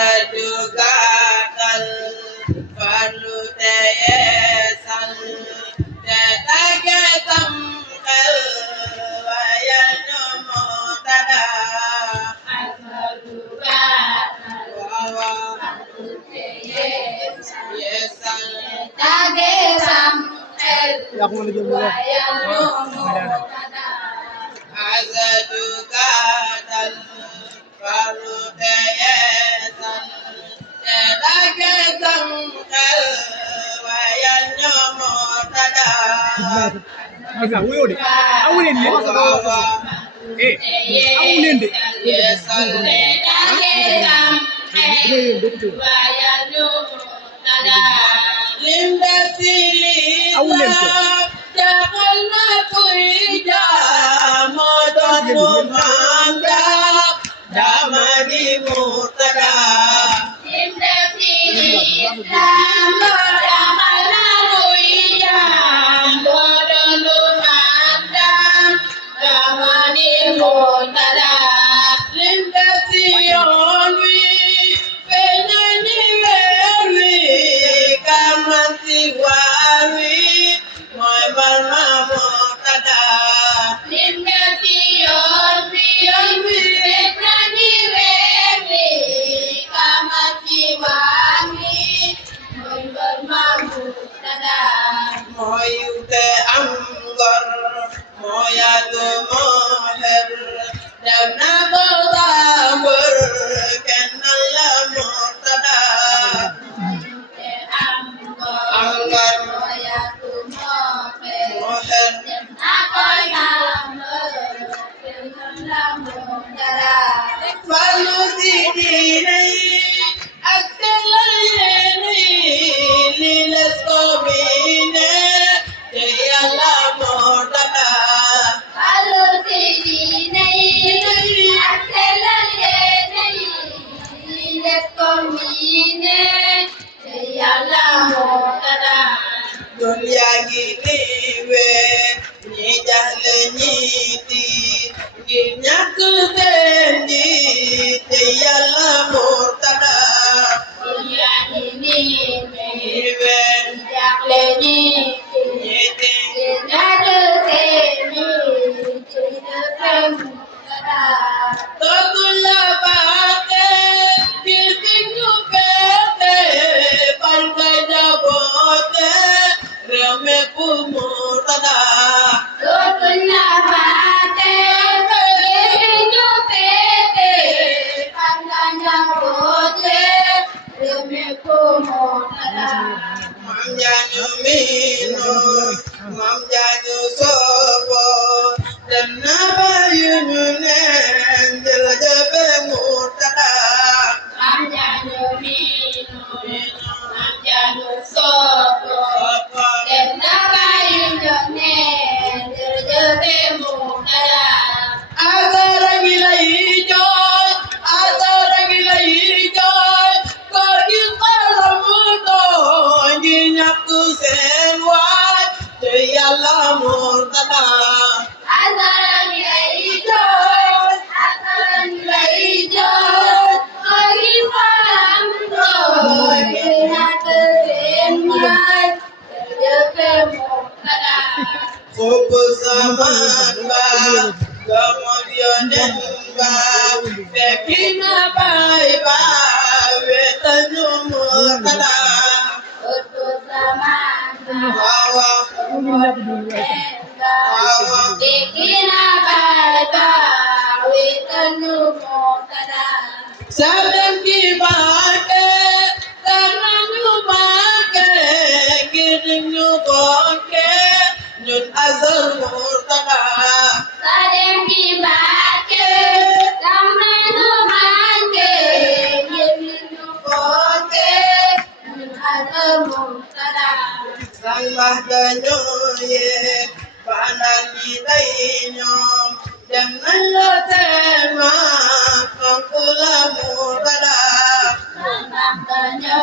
Sajugatal Farlu Teyesan Tetake Tamkal Wayanu Mutada Sajugatal Farlu Teyesan Tetake Tamkal Wayanu Mutada Sajugatal Farlu Teyesan Tetake Tamkal Wayanu Mutada Awulen de. Linda Silisa Jagalna Kuija Modon Mumanda Damani Mutada Linda Silisa Jagalna Kuija Modon Mumanda Damani Mutada Linda Sionwi Penani Verwi Kamanti Wari Moy Barma Mutada Linda Sionwi Penani Verwi Kamanti Wari Moy Barma Mutada Moy Ude Amgor Moyadu Moher Damna Bodabur Kenala Mutada Amgar Moyadu Moher Damna Bodabur Kenala Mutada Falu Sidini Akselayeni Lilas Komine Jayala Mutada Falu Sidini Akselayeni Lilas Komine Jayala Mutada Dunya gini we Nyi jahle nyiti Ginyak kendi Jayala Mutada Dunya gini we Nyi jahle nyiti Ginyak kendi Jayala Mutada Togula bate Kirtingu pete Pargai jabote Rame Mutada Togula bate Kirtingu pete Pargai jabote Rame Mutada Mamjanu mino Mamjanu sobo Danaba yununen Jelajabe Mutada Mamjanu mino Mamjanu sobo Danaba yununen Jelajabe Mutada Azara gila hijau Azara gila hijau Kaki kalamuto Jinyaku senwat Jayala Mutada Azara gila hijau Azara gila hijau Kaki kalamuto Jinyaku senwat Jayala Mutada Kupu zaman ba Kemudian ba Sekina bai ba Wetanu Mutada Kupu zaman ba Sekina bai ba Wetanu Mutada Sabdan ki baate Tananu baake Kirinu baake Nyun azal Mutada Sadem ki baake Tamanu baake Kirinu baake Nyun azal Mutada Sang mahdanyo ye Panani dainyo Jangan lo tema Pangkula Mutada Sang mahdanyo